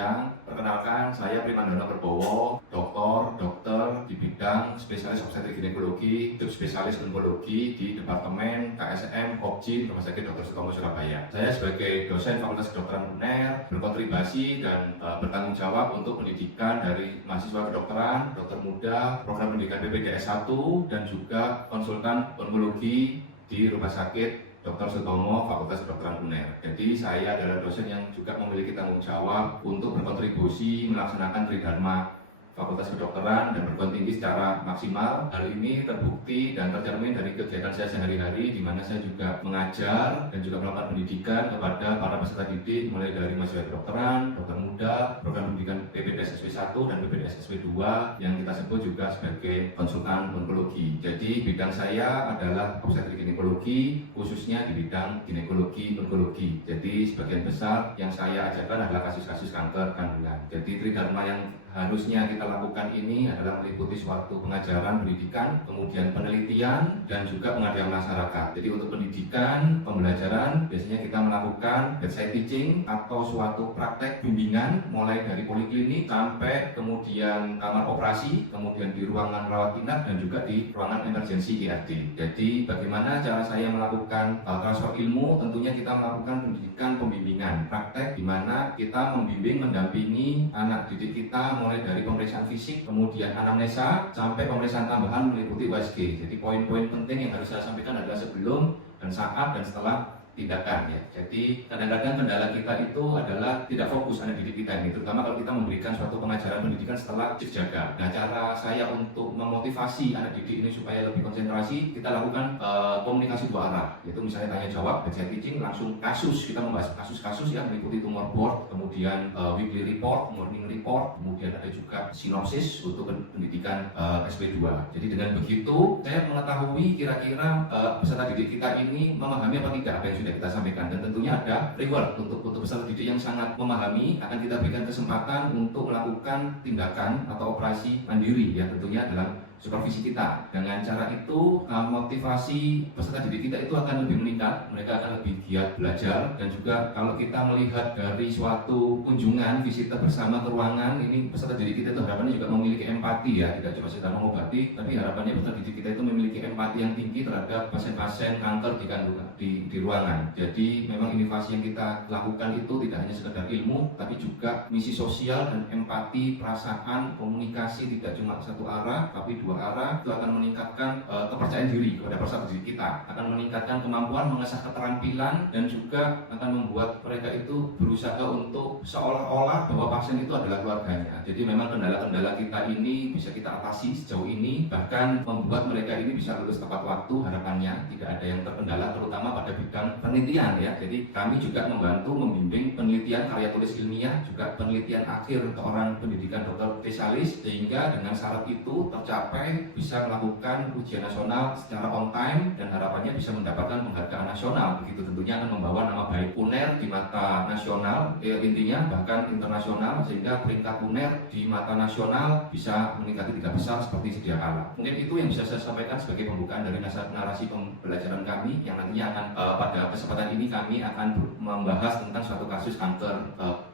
siang. Perkenalkan, saya Primandono Kerbowo, dokter di bidang spesialis obstetrik ginekologi, subspesialis onkologi di Departemen KSM Opjin Rumah Sakit Dr. Sutomo Surabaya. Saya sebagai dosen Fakultas Kedokteran UNER berkontribusi dan bertanggung jawab untuk pendidikan dari mahasiswa kedokteran, dokter muda, program pendidikan PPDS 1 dan juga konsultan onkologi di Rumah Sakit Dr. Sutomo Fakultas Kedokteran UNER. Jadi saya adalah dosen yang juga memiliki tanggung jawab untuk berkontribusi melaksanakan Tridharma Fakultas Kedokteran dan perguruan tinggi secara maksimal. Hal ini terbukti dan tercermin dari kegiatan saya sehari-hari, di mana saya juga mengajar dan juga melakukan pendidikan kepada para peserta didik, mulai dari mahasiswa kedokteran, dokter muda, program pendidikan PPDS SP 1 dan PPDS SP 2 yang kita sebut juga sebagai konsultan onkologi. Jadi bidang saya adalah obstetrik ginekologi, khususnya di bidang ginekologi onkologi. Jadi sebagian besar yang saya ajarkan adalah kasus-kasus kanker kandungan. Jadi Tridharma yang harusnya kita lakukan ini adalah meliputi suatu pengajaran, pendidikan, kemudian penelitian, dan juga pengabdian masyarakat. Jadi untuk pendidikan, pembelajaran, biasanya kita melakukan bedside teaching atau suatu praktek bimbingan mulai dari poliklinik sampai kemudian kamar operasi, kemudian di ruangan rawat inap dan juga di ruangan emergency IRD. Jadi bagaimana cara saya melakukan transfer ilmu? Tentunya kita melakukan pendidikan pembimbingan praktek, di mana kita membimbing, mendampingi anak didik kita mulai dari pemeriksaan fisik, kemudian anamnesa, sampai pemeriksaan tambahan meliputi USG. Jadi poin-poin penting yang harus saya sampaikan adalah sebelum dan saat dan setelah tindakan ya. Jadi kadang-kadang kendala kita itu adalah tidak fokus anak didik kita ini, terutama kalau kita memberikan suatu pengajaran pendidikan setelah shift jaga. Nah, cara saya untuk memotivasi anak didik ini supaya lebih konsentrasi, kita lakukan komunikasi dua arah, yaitu misalnya tanya jawab, bedside teaching, langsung kasus, kita membahas kasus-kasus yang meliputi tumor board, kemudian weekly report, morning report, kemudian ada juga sinopsis untuk pendidikan SP2. Jadi dengan begitu saya mengetahui kira-kira peserta didik kita ini memahami apa tidak apa yang sudah kita sampaikan, dan tentunya ada reward untuk peserta didik yang sangat memahami. Akan kita berikan kesempatan untuk melakukan tindakan atau operasi mandiri ya, tentunya dalam supervisi kita. Dengan cara itu motivasi peserta didik kita itu akan lebih meningkat, mereka akan lebih giat belajar. Dan juga kalau kita melihat dari suatu kunjungan visita bersama ke ruangan ini, peserta didik kita itu harapannya juga memiliki empati ya, tidak cuma sekedar mengobati, tapi harapannya peserta didik kita itu memiliki empati yang tinggi terhadap pasien-pasien kanker di kandungan di ruangan. Jadi memang inovasi yang kita lakukan itu tidak hanya sekedar ilmu, tapi juga misi sosial dan empati, perasaan, komunikasi, tidak cuma satu arah tapi dua arah. Itu akan meningkatkan kepercayaan diri kepada peserta didik kita, akan meningkatkan kemampuan mengasah keterampilan, dan juga akan membuat mereka itu berusaha untuk seolah-olah bahwa pasien itu adalah keluarganya. Jadi memang kendala-kendala kita ini bisa kita atasi sejauh ini, bahkan membuat mereka ini bisa lulus tepat waktu. Harapannya tidak ada yang terkendala, terutama pada bidang penelitian ya. Jadi kami juga membantu membimbing penelitian karya tulis ilmiah, juga penelitian akhir seorang pendidikan dokter spesialis, sehingga dengan syarat itu tercapai bisa melakukan ujian nasional secara on time, dan harapannya bisa mendapatkan penghargaan nasional. Begitu tentunya akan membawa nama baik UNER di mata nasional, intinya bahkan internasional, sehingga peringkat UNER di mata nasional bisa meningkati 3 besar seperti sedia kala. Mungkin itu yang bisa saya sampaikan sebagai pembukaan dari narasi pembelajaran kami, yang nantinya akan pada kesempatan ini kami akan membahas tentang suatu kasus kanker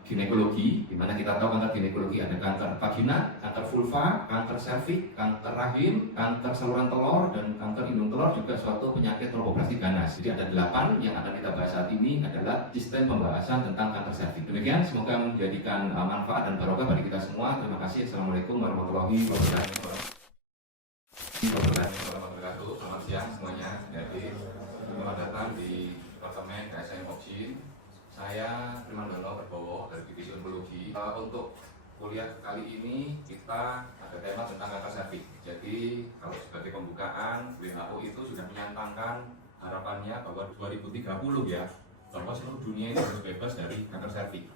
ginekologi, di mana kita tahu kanker ginekologi ada kanker vagina, kanker vulva, kanker serviks, kanker rahim, kanker saluran telur, dan kanker indung telur, juga suatu penyakit tromboplastik ganas. Jadi ada 8 yang akan kita bahas saat ini adalah sistem pembahasan tentang kanker serviks. Demikian, semoga menjadikan manfaat dan barokah bagi kita semua. Terima kasih. Assalamualaikum warahmatullahi wabarakatuh. Selamat siang semuanya. Jadi selamat datang di Departemen KSM Opjin. Saya Primandono Kerbowo dari Divisi Onkologi. Untuk kuliah kali ini kita ada tema tentang kanker serviks. Jadi kalau sebagai pembukaan, WHO itu sudah menyantangkan harapannya bahwa 2030 ya, bahwa seluruh dunia ini harus bebas dari kanker serviks.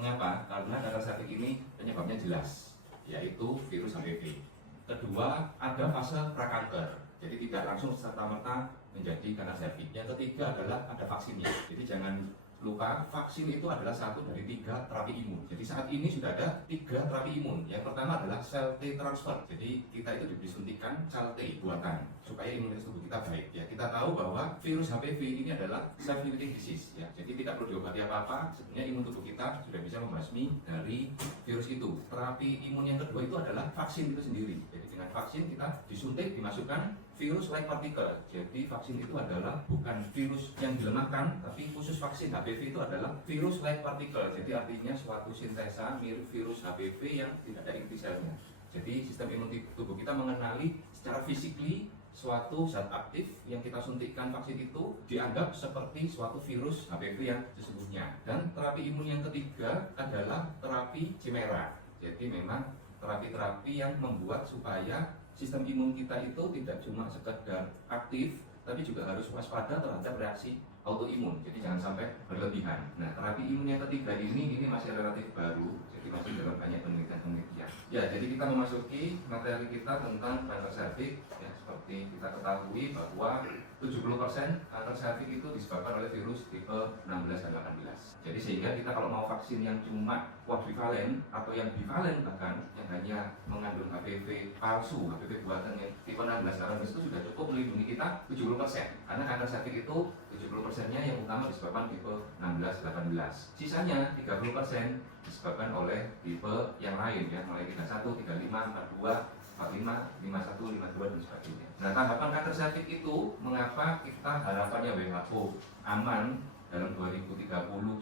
Mengapa? Karena kanker serviks ini penyebabnya jelas, yaitu virus HPV. Kedua, ada fase prakanker, jadi tidak langsung serta-merta menjadi kanker serviks. Yang ketiga adalah ada vaksinnya. Jadi jangan lupa, vaksin itu adalah satu dari 3 terapi imun. Jadi saat ini sudah ada 3 terapi imun. Yang pertama adalah sel T transfer. Jadi kita itu diberi suntikan sel T buatan supaya imunitas tubuh kita baik. Ya, kita tahu bahwa virus HPV ini adalah self-limiting disease. Ya, jadi tidak perlu diobati apa-apa. Sebenarnya imun tubuh kita sudah bisa membasmi dari virus itu. Terapi imun yang kedua itu adalah vaksin itu sendiri. Jadi dengan vaksin kita disuntik, dimasukkan virus like particle. Jadi vaksin itu adalah bukan virus yang dilemahkan, tapi khusus vaksin HPV itu adalah virus like particle. Jadi artinya suatu sintesa mirip virus HPV yang tidak ada inti selnya. Jadi sistem imun tubuh kita mengenali secara fisikly suatu zat aktif yang kita suntikkan vaksin itu dianggap seperti suatu virus HPV yang sesungguhnya. Dan terapi imun yang ketiga adalah terapi chimera. Jadi memang terapi-terapi yang membuat supaya sistem imun kita itu tidak cuma sekedar aktif, tapi juga harus waspada terhadap reaksi autoimun. Jadi jangan sampai berlebihan. Nah, terapi imun yang ketiga ini masih relatif baru, jadi masih dalam banyak penelitian. Ya, jadi kita memasuki materi kita tentang kanker serviks. Ya, seperti kita ketahui bahwa 70% kanker serviks itu disebabkan oleh virus tipe 16 dan 18. Jadi sehingga kita kalau mau vaksin yang cuma quadrivalen atau yang bivalen bahkan yang hanya mengandung HPV palsu, HPV buatan yang tipe 16 dan 18 itu sudah cukup melindungi kita 70%. Karena kanker serviks itu 70%-nya yang utama disebabkan tipe 16-18. Sisanya 30% disebabkan oleh tipe yang lain ya, mulai 31, 35, 42, 45, 51, 52 dan sebagainya. Nah, tahapan kanker serviks itu mengapa kita harapannya WHO aman dalam 2030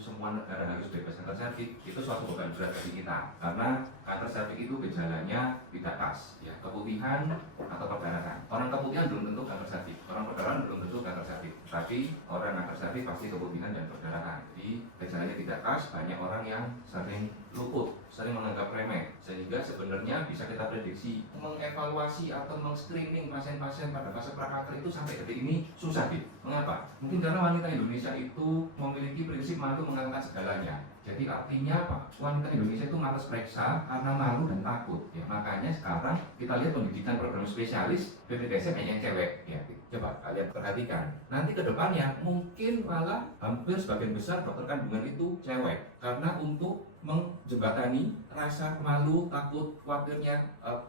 semua negara harus bebas kanker serviks, itu suatu beban berat bagi kita karena kanker serviks itu gejalanya tidak khas ya, keputihan atau perdarahan. Orang keputihan belum tentu kanker serviks, orang perdarahan belum tentu kanker serviks, tapi orang kanker serviks pasti keputihan dan perdarahan. Jadi gejalanya tidak khas, banyak orang yang sering luput, sering menganggap remeh, sehingga sebenarnya bisa kita prediksi mengevaluasi atau meng-screening pasien-pasien pada fase prakanker itu sampai detik ini susah gitu. Mengapa? Mungkin karena wanita Indonesia itu memiliki prinsip malu mengangkat segalanya. Jadi artinya apa? Wanita Indonesia itu malas periksa karena malu dan takut. Ya, makanya sekarang kita lihat pendidikan program spesialis BPJS banyak yang cewek. Ya, coba kalian perhatikan. Nanti ke depannya mungkin malah hampir sebagian besar dokter kandungan itu cewek karena untuk menjembatani rasa malu, takut, khawatirnya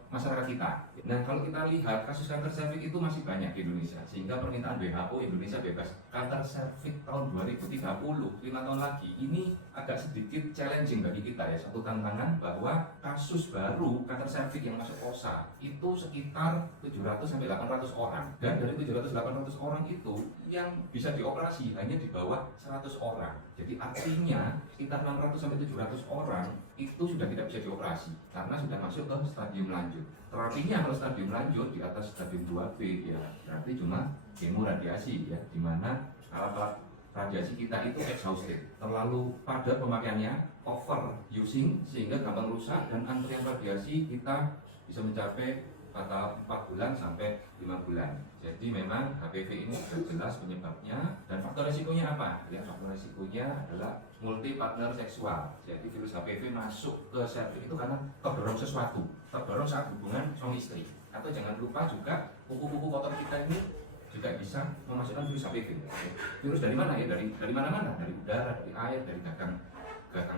masyarakat kita. Nah, kalau kita lihat kasus kanker serviks itu masih banyak di Indonesia, sehingga permintaan WHO Indonesia bebas kanker serviks tahun 2030, 5 tahun lagi, ini agak sedikit challenging bagi kita ya, satu tantangan bahwa kasus baru kanker serviks yang masuk OSA itu sekitar 700-800 orang, dan dari 700-800 orang itu yang bisa dioperasi hanya di bawah 100 orang. Jadi artinya sekitar 600-700 orang itu sudah tidak bisa dioperasi karena sudah masuk ke stadium lanjut. Terapinya kalau stadium lanjut di atas stadium 2B ya berarti cuma kemoradiasi ya, dimana alat radiasi kita itu exhausted, terlalu padat pemakaiannya, over using sehingga gampang rusak, dan antrian radiasi kita bisa mencapai kata 4 bulan sampai 5 bulan. Jadi memang HPV ini sudah jelas penyebabnya, dan faktor resikonya apa? Ya, faktor resikonya adalah multi partner seksual. Jadi virus HPV masuk ke serviks itu karena terdorong sesuatu, terdorong saat hubungan suami istri. Atau jangan lupa juga kuku-kuku kotor kita ini juga bisa memasukkan virus HPV. Virus dari mana ya? Dari mana-mana, dari udara, dari air, dari gagang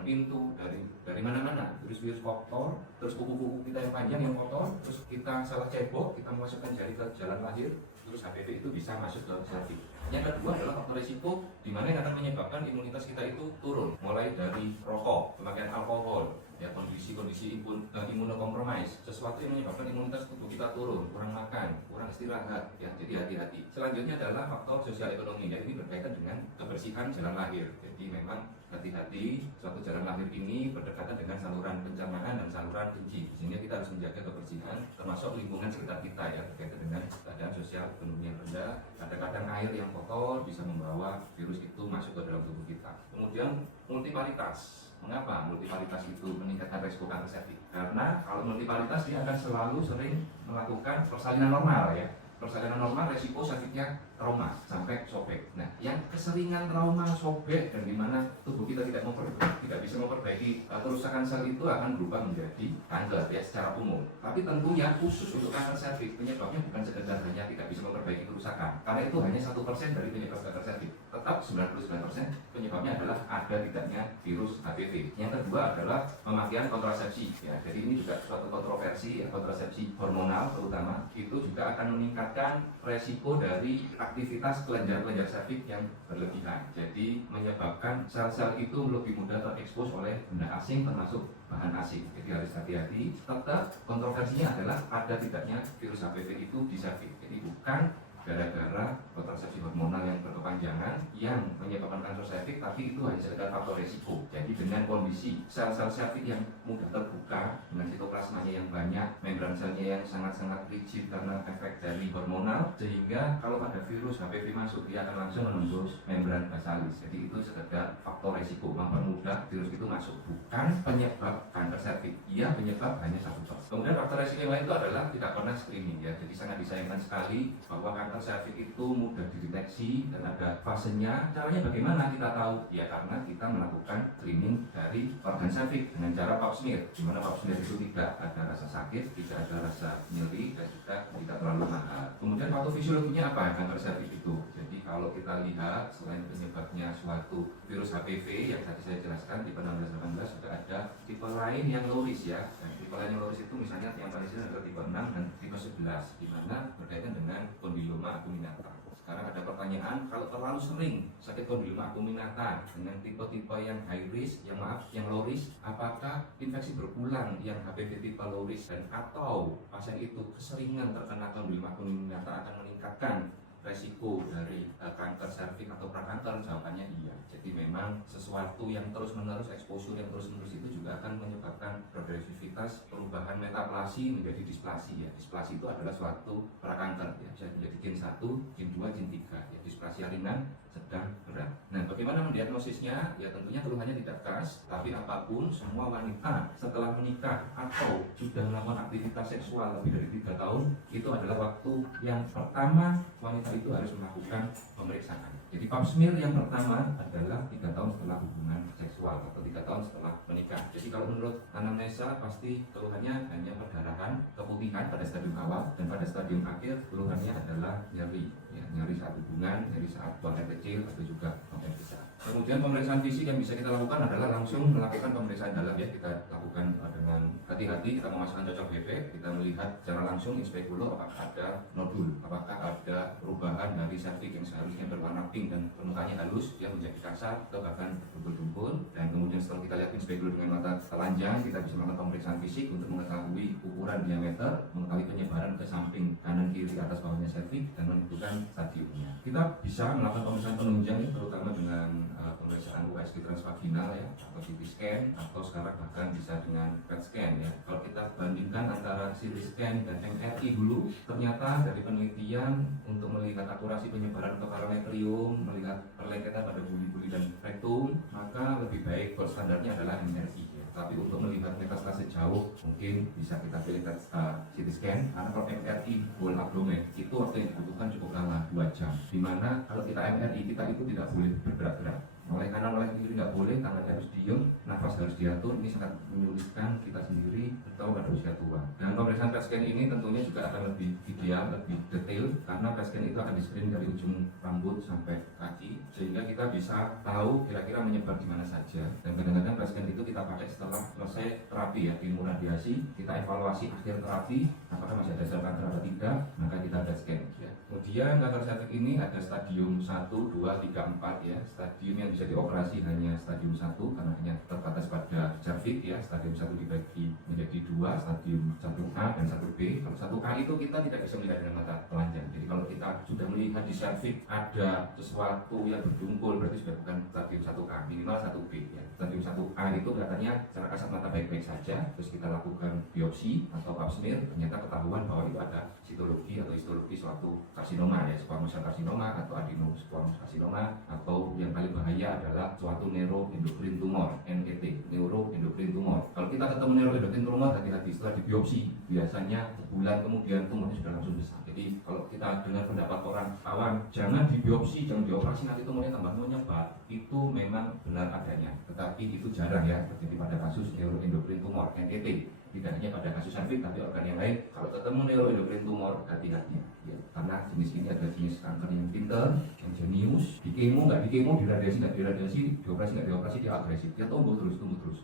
pintu, dari mana-mana. Virus-virus kotor, terus kuku-kuku kita yang panjang yang kotor, terus kita salah cebok, kita memasukkan jari ke jalan lahir, terus HPV itu bisa masuk ke serviks. Yang kedua adalah faktor risiko di mana yang akan menyebabkan imunitas kita itu turun, mulai dari rokok, pemakaian alkohol, ya, kondisi imunokompromis, sesuatu yang menyebabkan imunitas tubuh kita turun, kurang makan, kurang istirahat, ya, jadi hati-hati. Selanjutnya adalah faktor sosial ekonomi, ya, ini berkaitan dengan kebersihan jalan lahir. Jadi memang hati-hati, suatu jalan lahir ini berdekatan dengan saluran pencernaan dan saluran kencing, sehingga kita harus menjaga kebersihan, termasuk lingkungan sekitar kita ya, berkaitan dengan keadaan sosial ekonomi yang rendah. Kadang-kadang air yang kotor bisa membawa virus itu masuk ke dalam tubuh kita. Kemudian multiparitas. Mengapa multiparitas itu meningkatkan resiko kanker serviks? Karena kalau multiparitas dia akan selalu sering melakukan persalinan normal ya. Persalinan normal resiko serviksnya trauma sampai sobek. Nah, yang keseringan trauma, sobek, dan dimana tubuh kita tidak bisa memperbaiki kerusakan sel itu akan berubah menjadi kanker ya secara umum. Tapi tentunya khusus untuk kanker serviks penyebabnya bukan sekedar hanya tidak bisa memperbaiki kerusakan, karena itu hanya 1% dari penyebab kanker serviks. Tetap 99% penyebabnya adalah ada tidaknya virus HPV. Yang kedua adalah pemakaian kontrasepsi ya. Jadi ini juga suatu kontroversi ya, kontrasepsi hormonal terutama itu juga akan meningkatkan resiko dari aktivitas kelenjar-kelenjar serviks yang berlebihan. Jadi menyebabkan sel-sel itu lebih mudah terekspos oleh benda asing termasuk bahan asing. Jadi harus hati-hati. Tetap kontroversinya adalah ada tidaknya virus HPV itu di serviks. Jadi bukan gara-gara kontrasepsi hormonal yang berkepanjangan yang menyebabkan kanker serviks, tapi itu hanya sekedar faktor resiko. Jadi dengan kondisi sel-sel serviks yang mudah terbuka dengan sitoplasmanya yang banyak, membran selnya yang sangat-sangat rigid karena efek dari hormonal, sehingga kalau ada virus HPV masuk dia akan langsung menembus membran basalis. Jadi itu sekedar faktor resiko, mempermudah virus itu masuk, bukan penyebab kanker serviks. Ia penyebab hanya 1%. Kemudian faktor resiko yang lain itu adalah tidak pernah screening ya. Jadi sangat disayangkan sekali bahwa kanker serviks itu mudah dideteksi dan ada fasenya. Caranya bagaimana kita tahu? Ya karena kita melakukan screening dari organ serviks dengan cara pap smear, di mana pap smear itu tidak ada rasa sakit, tidak ada rasa nyeri, dan juga tidak terlalu mahal. Kemudian patofisiologinya apa kanker serviks itu? Jadi kalau kita lihat selain penyebabnya suatu virus HPV yang tadi saya jelaskan tipe 16-18 juga ada tipe lain yang low risk ya. Dan tipe lain yang low risk itu misalnya yang paling sering adalah tipe 6 dan tipe 11 di mana berkaitan dengan kondiloma acuminata. Sekarang ada pertanyaan, kalau terlalu sering sakit kondiloma acuminata dengan tipe-tipe yang high risk, yang low risk, apakah infeksi berulang yang HPV tipe low risk dan atau pasien itu keseringan terkena kondiloma acuminata akan meningkatkan resiko dari kanker serviks atau prakanker? Jawabannya iya. Jadi memang sesuatu yang terus-menerus, exposure yang terus-menerus itu juga akan menyebabkan progresivitas perubahan metaplasi menjadi displasi ya. Displasi itu adalah suatu prakanker ya, bisa menjadi gen 1, gen 2, gen 3 ya. Displasia ringan, sedang, berat. Nah, bagaimana mendiagnosisnya? Ya tentunya keluhannya tidak khas, tapi apapun semua wanita setelah menikah atau sudah melakukan aktivitas seksual lebih dari 3 tahun itu adalah waktu yang pertama wanita itu harus melakukan pemeriksaan. Jadi pap smear yang pertama adalah 3 tahun setelah hubungan seksual atau 3 tahun setelah menikah. Jadi kalau menurut anamnesa pasti keluhannya hanya perdarahan, keputihan pada stadium awal, dan pada stadium akhir keluhannya adalah nyeri ya, nyeri saat hubungan, nyeri saat buang air kecil atau juga buang air besar. Kemudian pemeriksaan fisik yang bisa kita lakukan adalah langsung melakukan pemeriksaan dalam ya. Kita lakukan dengan hati-hati, kita memasukkan cocok bebek, kita melihat secara langsung in speculo apakah ada nodul, apakah ada perubahan dari serviks yang seharusnya berwarna pink dan permukaannya halus dia menjadi kasar atau bahkan bertumpul. Dan kemudian setelah kita lihat in speculo dengan mata telanjang, kita bisa melakukan pemeriksaan fisik untuk mengetahui ukuran diameter, mengetahui penyebaran ke samping kanan kiri atas bawahnya serviks dan menentukan stadiumnya. Kita bisa melakukan pemeriksaan penunjang terutama dengan pemeriksaan USG transvaginal ya, atau CT scan, atau sekarang bahkan bisa dengan PET scan ya. Kalau kita bandingkan antara CT scan dan MRI dulu, ternyata dari penelitian untuk melihat akurasi penyebaran ke parametrium, melihat perlengketan pada buli-buli dan rektum, maka lebih baik gold standarnya adalah MRI ya. Tapi untuk melihat metastase jauh mungkin bisa kita pilih CT scan, karena kalau MRI whole abdomen itu waktu yang dibutuhkan cukup lama 2 jam, dimana kalau kita MRI kita itu tidak boleh bergerak-gerak, oleh kanan oleh kiri tidak boleh, tangan harus diem, nafas harus diatur. Ini sangat menyulitkan kita sendiri atau pada usia tua. Dan pemeriksaan PET scan ini tentunya juga akan lebih ideal, lebih detail, karena PET scan itu akan di screen dari ujung rambut sampai kaki, sehingga kita bisa tahu kira-kira menyebar di mana saja. Dan kadang-kadang PET scan itu kita pakai setelah selesai terapi ya, imunoradiasi, kita evaluasi akhir terapi, apakah masih ada sel kanker atau tidak, maka kita PET scan ya. Kemudian kanker serviks ini ada stadium 1, 2, 3, 4 ya. Stadium yang bisa dioperasi hanya stadium 1 karena hanya terbatas pada cervix ya. Stadium 1 dibagi menjadi 2, stadium 1A dan 1B. Kalau 1A itu kita tidak bisa melihat dengan mata telanjang. Jadi kalau kita sudah melihat di cervix ada sesuatu yang berdumpul, berarti sudah bukan stadium 1A, minimal 1B ya. Stadium 1A itu kelihatannya secara kasat mata baik-baik saja, terus kita lakukan biopsi atau pap smear, ternyata ketahuan bahwa itu ada sitologi atau histologi suatu karsinoma ya, squamous cell karsinoma atau adenosquamous karsinoma, atau yang paling bahaya saya adalah suatu neuroendocrine tumor, NET, neuroendocrine tumor. Kalau kita ketemu neuroendocrine tumor, hati-hati setelah dibiopsi, biasanya sebulan kemudian tumornya sudah langsung besar. Jadi kalau kita dengar pendapat orang awam, jangan dibiopsi, jangan dioperasi, nanti tumornya tambah menyebar, itu memang benar adanya. Tetapi itu jarang ya terjadi pada kasus neuroendocrine tumor, NET. Tidak hanya pada kasus cervix, tapi organ yang lain. Kalau ketemu neuroendocrine tumor, hati-hati ya. Karena jenis ini adalah jenis kanker yang pintar, yang jenius. Di kemo nggak di kemo, diradiasi nggak diradiasi, dioperasi nggak dioperasi, dia agresif, dia tumbuh terus.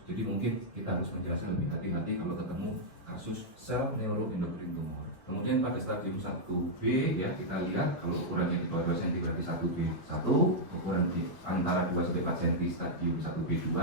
Jadi mungkin kita harus menjelaskan lebih hati-hati kalau ketemu kasus sel neuroendocrine tumor. Kemudian pada stadium 1B ya, kita lihat kalau ukurannya di bawah 2 cm berarti 1B1, ukuran di antara 2 sampai 4 cm stadium 1B2,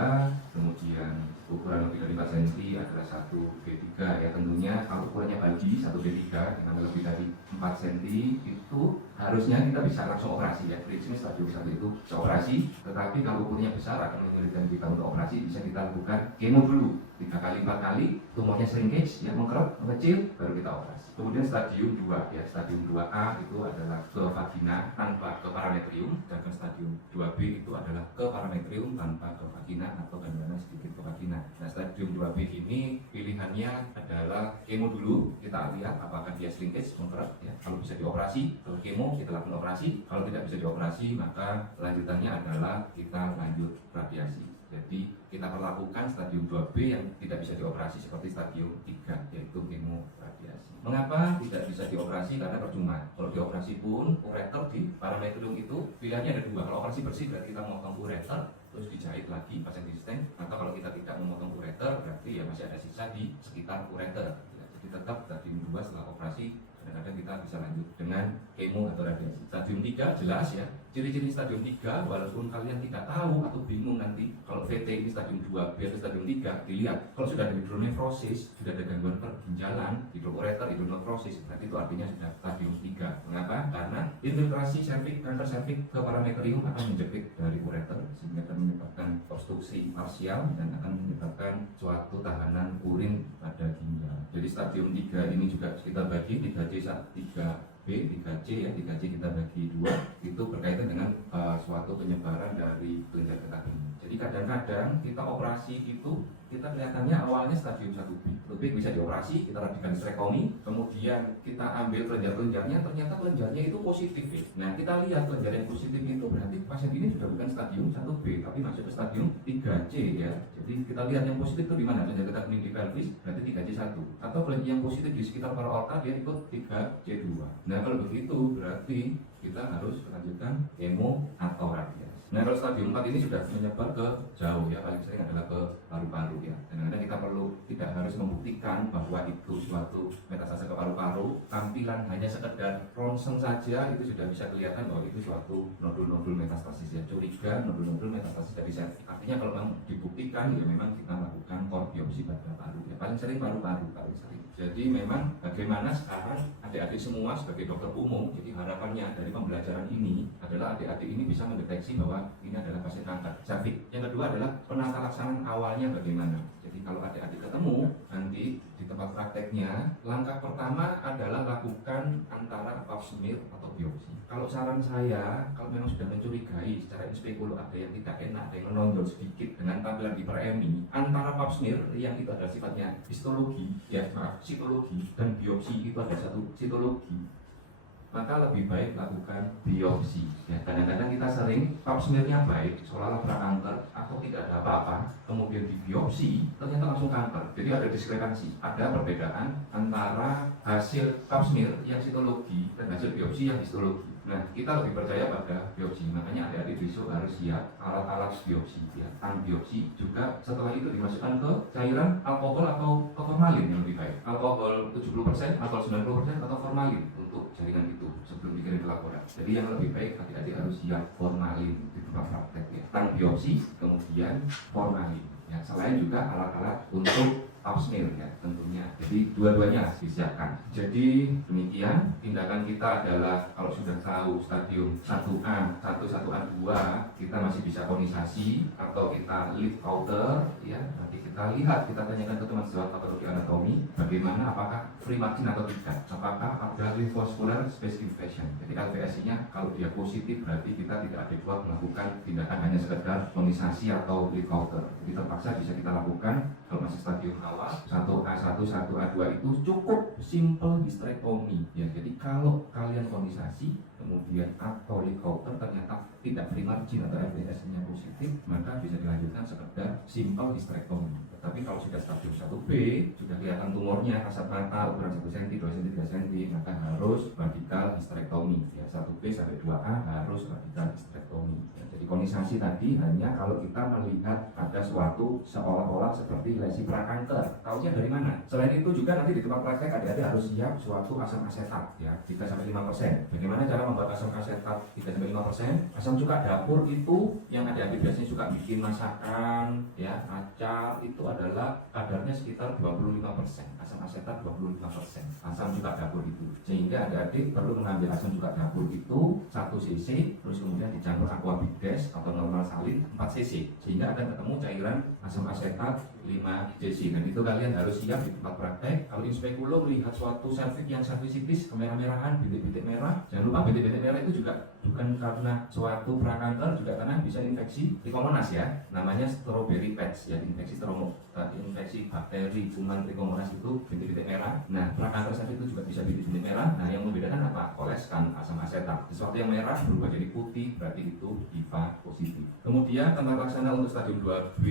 kemudian ukuran lebih dari 4 cm adalah 1B3 ya. Tentunya kalau ukurannya bayi 1B3 dengan lebih dari 4 cm itu harusnya kita bisa langsung operasi ya. Prinsipnya stadium 1 itu bisa operasi, tetapi kalau ukurannya besar akan menyulitkan kita untuk operasi, bisa kita lakukan kemo dulu 3 kali 4 kali, tumornya shrinkage ya, mengkerut, mengecil, baru kita operasi. Kemudian stadium 2 ya, stadium 2A itu adalah ke vagina tanpa ke parametrium, sedangkan stadium 2B itu adalah ke parametrium tanpa ke vagina atau kadang-kadang sedikit ke vagina. Nah, stadium 2B ini pilihannya adalah kemo dulu, kita lihat apakah dia shrinkage, mengkerut ya. Kalau bisa dioperasi, kalau kemo kita lakukan operasi, kalau tidak bisa dioperasi maka lanjutannya adalah kita lanjut radiasi. Jadi kita perlakukan stadium 2B yang tidak bisa dioperasi seperti stadium 3 yaitu kemo radiasi. Mengapa tidak bisa dioperasi? Karena percuma. Kalau dioperasi pun ureter di parametrium itu pilihannya ada 2. Kalau operasi bersih berarti kita memotong ureter terus dijahit lagi pasien di stent, atau kalau kita tidak memotong ureter berarti ya masih ada sisa di sekitar ureter. Jadi tetap stadium 2 setelah operasi kadang-kadang kita bisa lanjut dengan kemo atau radiasi. Stadium 3 jelas ya, ciri-ciri stadium 3 walaupun kalian tidak tahu atau bingung nanti kalau VT ini stadium 2 atau stadium 3, dilihat kalau sudah ada hidronefrosis, sudah ada gangguan perginjalan, hidroureter, hidronefrosis, berarti itu artinya sudah stadium 3. Mengapa? Karena infiltrasi cervix, kanker cervix ke parametrium akan menjepit dari ureter sehingga akan menyebabkan obstruksi parsial dan akan menyebabkan suatu tahanan urin pada ginjal. Jadi stadium 3 ini juga kita bagi 3C, 3B, 3C ya, 3C kita bagi 2, itu berkaitan dengan suatu penyebaran dari kelenjar getah bening. Jadi kadang-kadang kita operasi itu kita kelihatannya awalnya stadium 1B, lebih bisa dioperasi, kita radikalisrektomi, kemudian kita ambil kelenjar-kelenjarnya, ternyata kelenjarnya itu positif ya. Nah kita lihat kelenjar yang positif itu berarti pasien ini sudah bukan stadium 1B, tapi masuk ke stadium 3C ya. Jadi kita lihat yang positif itu di mana? Kelenjar getah bening di pelvis berarti 3C1, atau kelenjar yang positif di sekitar para organ dia ikut 3C2. Nah kalau begitu berarti kita harus melanjutkan kemo atau radiasi. Nah kalau stadium 4 ini sudah menyebar ke jauh ya, paling sering adalah ke paru-paru ya. Dan kadang kita perlu tidak harus membuktikan bahwa itu suatu metastase ke paru-paru, tampilan hanya sekedar ronsen saja itu sudah bisa kelihatan bahwa itu suatu nodul-nodul metastasis ya. Curiga nodul-nodul metastasis dari cervix. Artinya kalau memang dibuktikan ya memang kita lakukan core biopsi pada paru ya. Paling sering paru-paru, paling sering. Jadi memang bagaimana sekarang adik-adik semua sebagai dokter umum, jadi harapannya dari pembelajaran ini adalah adik-adik ini bisa mendeteksi bahwa ini adalah pasien kanker cervix. Yang kedua adalah penata laksanaan awalnya bagaimana. Jadi kalau adik-adik ketemu nanti di tempat prakteknya, langkah pertama adalah lakukan antara pap smear atau biopsi. Kalau saran saya, kalau memang sudah mencurigai secara inspekulum ada yang tidak enak, ada yang menonjol sedikit dengan tampilan hiperemi, antara pap smear yang itu adalah sifatnya histologi, ya maaf, sitologi, dan biopsi itu ada satu sitologi, maka lebih baik lakukan biopsi. Ya, kadang-kadang kita sering pap smear-nya baik, seolah-olah prakanker atau tidak ada apa-apa, kemudian di biopsi ternyata langsung kanker. Jadi ada diskrepansi, ada perbedaan antara hasil pap smear yang sitologi dan hasil biopsi yang histologi. Nah, kita lebih percaya pada biopsi, makanya adik-adik besok harus siap alat-alat biopsi, ya, tang biopsi. Juga setelah itu dimasukkan ke cairan alkohol atau ke formalin yang lebih baik. Alkohol 70%, alkohol 90% atau formalin untuk jaringan itu sebelum dikirim ke laboratorium. Jadi yang lebih baik adik-adik harus siap formalin di tempat praktek ya. Tang biopsi, kemudian formalin. Ya, selain juga alat-alat untuk pap smear ya tentunya. Jadi dua-duanya disiapkan. Jadi demikian tindakan kita adalah kalau sudah tahu stadium 1A, 1A2 kita masih bisa konisasi atau kita lead outer ya. Nanti kita kita lihat, kita tanyakan ke teman sejawat patologi anatomi, bagaimana apakah free margin atau tidak, apakah ada lymphoscular space infection. Jadi LVSI-nya kalau dia positif berarti kita tidak adekuat melakukan tindakan hanya sekedar tonisasi atau lead counter. Jadi terpaksa bisa kita lakukan kalau masih stadium awal 1A1, 1A2 itu cukup simple hysterectomy ya. Jadi kalau kalian tonisasi kemudian atau lead counter ternyata tidak free margin atau LVSI-nya positif, maka bisa dilanjutkan sekedar simple hysterectomy. Tetapi kalau sudah stadium 1B, sudah kelihatan tumornya kasat mata ukuran 1 cm, 2 cm, 3 cm, maka harus radical hysterectomy ya. 1B sampai 2A harus radical hysterectomy ya. Jadi konisasi tadi hanya kalau kita melihat ada suatu seolah-olah seperti lesi prakanker. Taunya dari mana? Selain itu juga nanti di tempat praktek adik-adik harus siap suatu asam asetat ya, 3-5%. Bagaimana cara membuat asam asetat 3-5%? Asam cuka dapur itu yang adik-adik biasanya suka bikin masakan ya, acar, itu adalah kadarnya sekitar 25%. Asam asetat 25%. Asam cuka dapur itu. Sehingga adik-adik perlu mengambil asam cuka dapur itu 1 cc, terus kemudian dicampur aqua bides atau normal salin 4 cc, sehingga akan ketemu cairan asam asetat 5 cc. Dan itu kalian harus siap di tempat praktek. Kalau in speculo melihat suatu serviks yang cervicitis kemerah-merahan, bintik-bintik merah, jangan lupa bintik-bintik merah itu juga bukan karena suatu prakanker, juga karena bisa infeksi Trichomonas ya, namanya strawberry patch ya, infeksi bakteri kuman Trichomonas itu bintik-bintik merah. Nah, prakanker serviks itu juga bisa bintik-bintik merah. Nah, yang membedakan apa? Oleskan asam asetat. Sesuatu yang merah berubah jadi putih, berarti itu HIV positif. Kemudian tempat laksana untuk stadium 2B,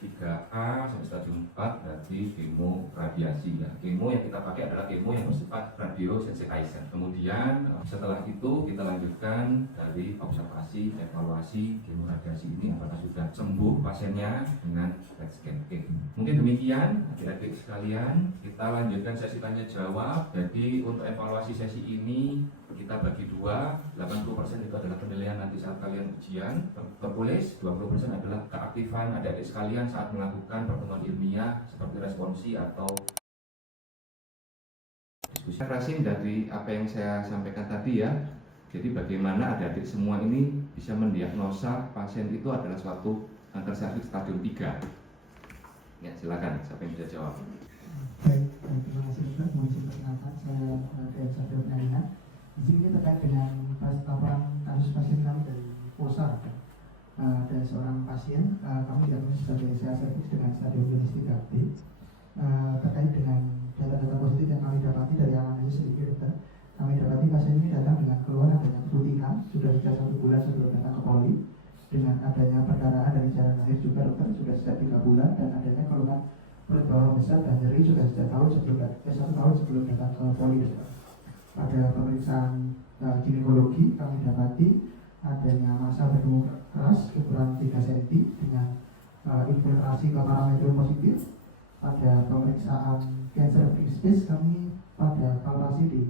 3A sampai stadium 4 berarti kemo radiasi ya. Kemo yang kita pakai adalah kemo yang bersifat radiosensitizer. Kemudian setelah itu kita lanjutkan dari observasi, evaluasi kemo radiasi ini apakah sudah sembuh pasiennya dengan PET scan. Oke. Mungkin demikian adik-adik sekalian, kita lanjutkan sesi tanya jawab. Jadi untuk evaluasi sesi ini kita bagi dua, 80% itu adalah penilaian nanti saat kalian ujian tertulis, 20% adalah keaktifan adik-adik sekalian saat melakukan pertemuan ilmiah seperti responsi atau diskusi. Rasim dari apa yang saya sampaikan tadi ya. Jadi bagaimana adik-adik semua ini bisa mendiagnosa pasien itu adalah suatu kanker serviks stadium 3. Ya, silakan, siapa yang bisa jawab? Baik, terima kasih dokter. Mohon izin perkenalkan, saya Dr. Nalina. Di sini terkait dengan laporan kasus pasien kami dari POSA. Ada seorang pasien kami diagnosis sebagai CA cervix dengan stadium klinis 3B. Terkait dengan data-data positif yang kami dapati dari anamnesis sedikit dokter, kami dapati pasien ini datang dengan keluhan adanya keputihan sudah sejak 1 bulan sebelum datang ke poli, dengan adanya perdarahan dari jalan lahir juga dokter sudah sejak 3 bulan, dan adanya keluhan perut bawah besar dan nyeri sudah sejak 1 tahun sebelum datang ke poli dokter. Pada pemeriksaan ginekologi kami dapati adanya massa bertemu keras ukuran 3 cm dengan infiltrasi ke parameter positif. Pada pemeriksaan cancer free space kami pada palpasi di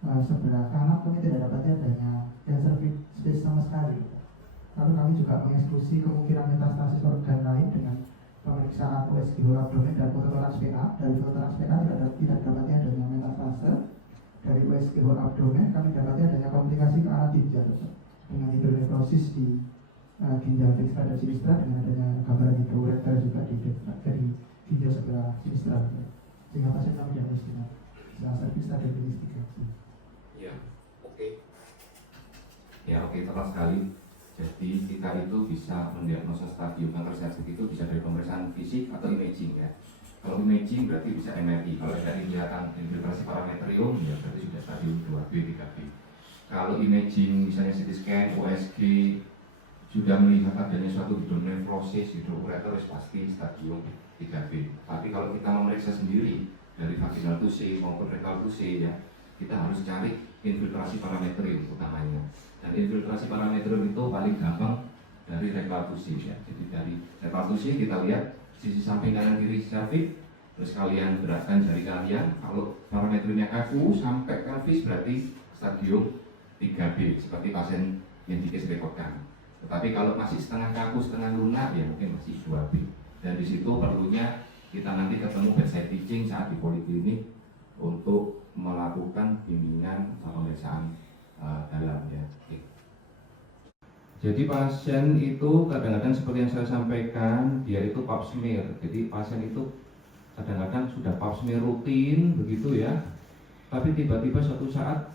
sebelah kanan kami tidak dapati adanya cancer free space sama sekali. Lalu kami juga mengeksekusi kemungkinan metastasis organ lain dengan pemeriksaan USG whole abdomen dan fototoraks PA. Dari fototoraks PA tidak dapati adanya metastase. Dari USG whole abdomen kami dapati adanya komplikasi ke arah ginjal dengan hidronefrosis di ginjal dextra dan sinistra, dengan adanya gambaran hidroureter juga di ginjal sebelah sinistra, sehingga pasien kami diagnosis dengan CA cervix stadium klinis 3B. Ya, oke. Ya, oke, tepat sekali. Jadi kita itu bisa mendiagnosa stadium kanker serviks itu bisa dari pemeriksaan fisik atau imaging ya. Kalau imaging berarti bisa MRI. Kalau dari kelihatan infiltrasi parametrium ya berarti sudah stadium 2B, 3B. Kalau imaging misalnya CT scan, USG sudah melihat adanya suatu hidronefrosis, hidroureter pasti stadium 3B. Tapi kalau kita memeriksa sendiri dari vaginal 2C maupun rectal 2C ya, kita harus cari infiltrasi parametrium utamanya. Dan infiltrasi parametrium itu paling gampang dari rectal 2C ya. Jadi dari rectal 2C kita lihat sisi samping kanan kiri cervix, terus kalian gerakkan jari kalian. Kalau parameternya kaku sampai pelvis berarti stadium 3B seperti pasien yang di case rekodkan. Tetapi kalau masih setengah kaku setengah lunak ya mungkin masih 2B. Dan di situ perlunya kita nanti ketemu bedside teaching saat di poliklinik untuk melakukan bimbingan pemeriksaan dalam ya. Jadi pasien itu kadang-kadang seperti yang saya sampaikan, dia itu pap smear. Jadi pasien itu kadang-kadang sudah pap smear rutin begitu ya. Tapi tiba-tiba suatu saat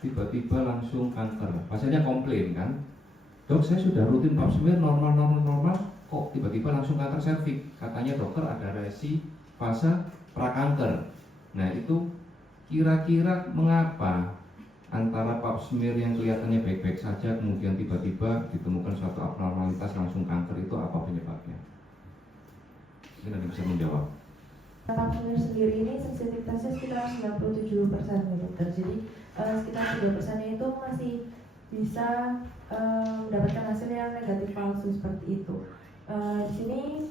tiba-tiba langsung kanker. Pasiennya komplain kan, dok saya sudah rutin pap smear normal, kok tiba-tiba langsung kanker serviks. Katanya dokter ada resi fase prakanker. Nah itu kira-kira mengapa antara pap smear yang kelihatannya baik-baik saja kemudian tiba-tiba ditemukan suatu abnormalitas langsung kanker, itu apa penyebabnya? Mungkin Anda bisa menjawab. Pap smear sendiri ini sensitivitasnya sekitar 97% ya dokter. Jadi sekitar 3% itu masih bisa mendapatkan hasil yang negatif palsu seperti itu. Di sini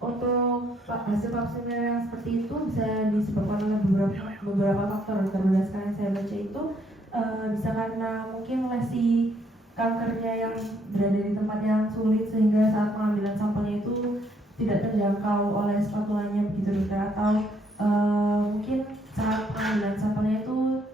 untuk hasil pap smear yang seperti itu bisa disebabkan oleh beberapa faktor. Berdasarkan yang saya baca itu bisa karena mungkin lesi kankernya yang berada di tempat yang sulit sehingga saat pengambilan sampelnya itu tidak terjangkau oleh spatulanya begitu dokter, atau mungkin saat pengambilan sampelnya itu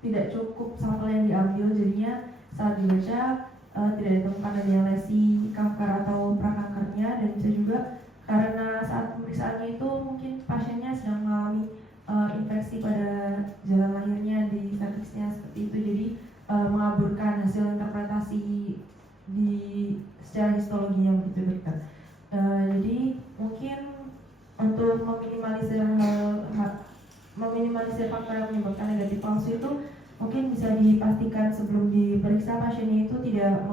tidak cukup sampel yang diambil, jadinya saat dibaca tidak ditemukan adanya lesi kanker atau prakankernya. Dan bisa juga karena saat pemeriksaannya itu mungkin pasiennya sedang mengalami infeksi pada jalan lahirnya di serviksnya seperti itu, jadi mengaburkan hasil interpretasi di secara histologinya begitu dokter. Jadi mungkin untuk meminimalisir faktor yang menyebabkan negatif palsu itu mungkin bisa dipastikan sebelum diperiksa pasiennya itu tidak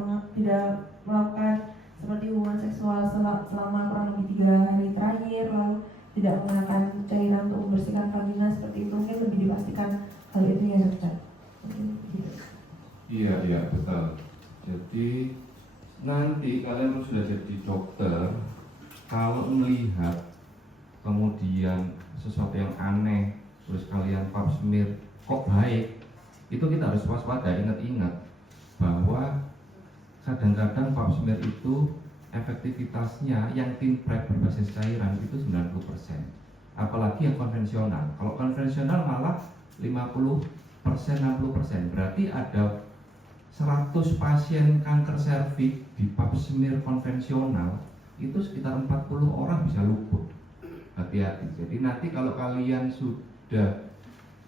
melakukan seperti hubungan seksual selama kurang lebih 3 hari terakhir, lalu tidak menggunakan cairan untuk membersihkan vagina seperti itu. Mungkin lebih dipastikan hal itu ya dokter. Iya betul. Jadi nanti kalian sudah jadi dokter, kalau melihat kemudian sesuatu yang aneh terus kalian pap smear kok baik, itu kita harus waspada. Ingat-ingat bahwa kadang-kadang pap smear itu efektivitasnya yang tim prep berbasis cairan itu 90%, apalagi yang konvensional. Kalau konvensional malah 50%, 60%. Berarti ada 100 pasien kanker serviks di pap smear konvensional, itu sekitar 40 orang bisa luput. Hati-hati. Jadi nanti kalau kalian sudah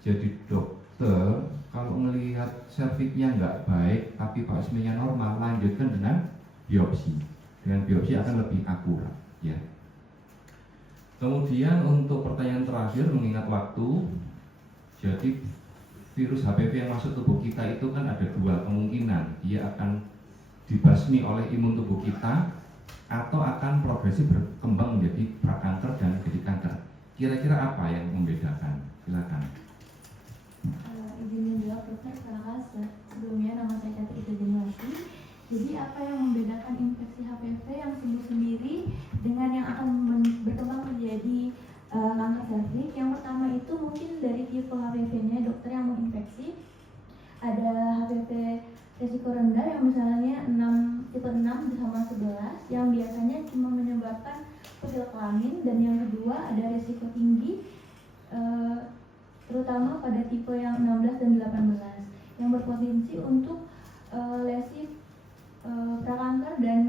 jadi dokter, kalau melihat serviksnya nggak baik tapi pap smearnya normal, lanjutkan dengan biopsi. Dengan biopsi akan lebih akurat ya. Kemudian untuk pertanyaan terakhir mengingat waktu, jadi virus HPV yang masuk tubuh kita itu kan ada 2 kemungkinan. Dia akan dibasmi oleh imun tubuh kita atau akan progresif berkembang menjadi prakanker dan jadi kanker. Kira-kira apa yang membedakan? Silakan. Izin menjawab dokter, karena sebelumnya nama saya Katri Januari. Jadi apa yang membedakan infeksi HPV yang sembuh sendiri dengan yang akan berkembang menjadi kanker serviks? Yang pertama itu mungkin dari tipe HPV-nya dokter yang menginfeksi. Ada HPV resiko rendah yang misalnya tipe 6 sama 11 yang biasanya cuma menyebabkan kutil kelamin, dan yang kedua ada resiko tinggi terutama pada tipe yang 16 dan 18 yang berpotensi untuk lesi prakanker dan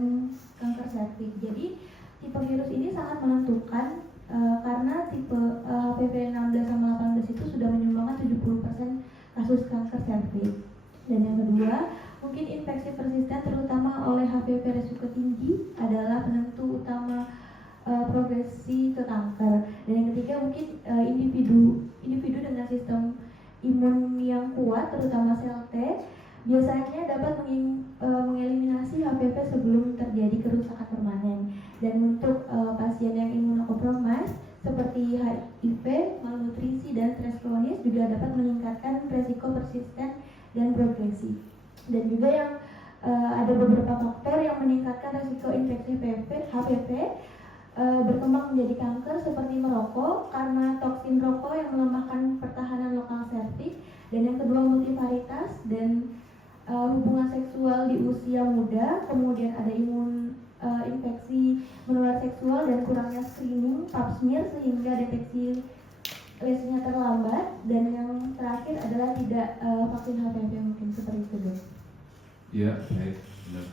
kanker serviks. Jadi tipe virus ini sangat menentukan karena tipe HPV 16 sama 18 itu sudah menyumbangkan 70% kasus kanker serviks. Dan yang kedua, mungkin infeksi persisten terutama oleh HPV risiko tinggi adalah penentu utama progresi ke kanker. Dan yang ketiga mungkin individu dengan sistem imun yang kuat terutama sel T biasanya dapat mengeliminasi HPV sebelum terjadi kerusakan permanen. Dan untuk pasien yang imunokompromis seperti HIV, malnutrisi, dan stres kronis juga dapat meningkatkan resiko persisten dan progresi. Dan juga yang ada beberapa faktor yang meningkatkan resiko infeksi HPV berkembang menjadi kanker seperti merokok karena toksin rokok yang melemahkan pertahanan lokal serviks, dan yang kedua multivaritas dan hubungan seksual di usia muda, kemudian ada infeksi menular seksual dan kurangnya screening pap smear sehingga deteksi lesinya terlambat, dan yang terakhir adalah tidak vaksin HPV mungkin seperti itu dok. Iya baik benar.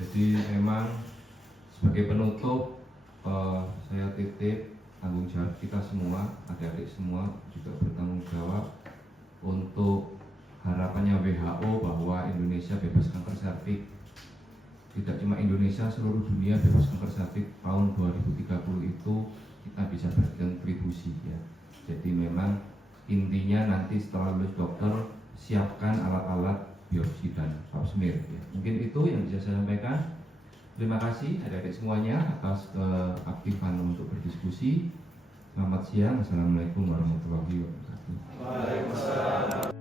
Jadi memang sebagai penutup saya titip tanggung jawab kita semua, adik-adik semua juga bertanggung jawab untuk harapannya WHO bahwa Indonesia bebas kanker serviks. Tidak cuma Indonesia, seluruh dunia bebas kanker serviks tahun 2030 itu kita bisa berkontribusi ya. Jadi memang intinya nanti setelah lulus dokter siapkan alat-alat biopsi dan pap smear ya. Mungkin itu yang bisa saya sampaikan. Terima kasih adik-adik semuanya atas keaktifan untuk berdiskusi. Selamat siang. Assalamualaikum warahmatullahi wabarakatuh. Waalaikumsalam.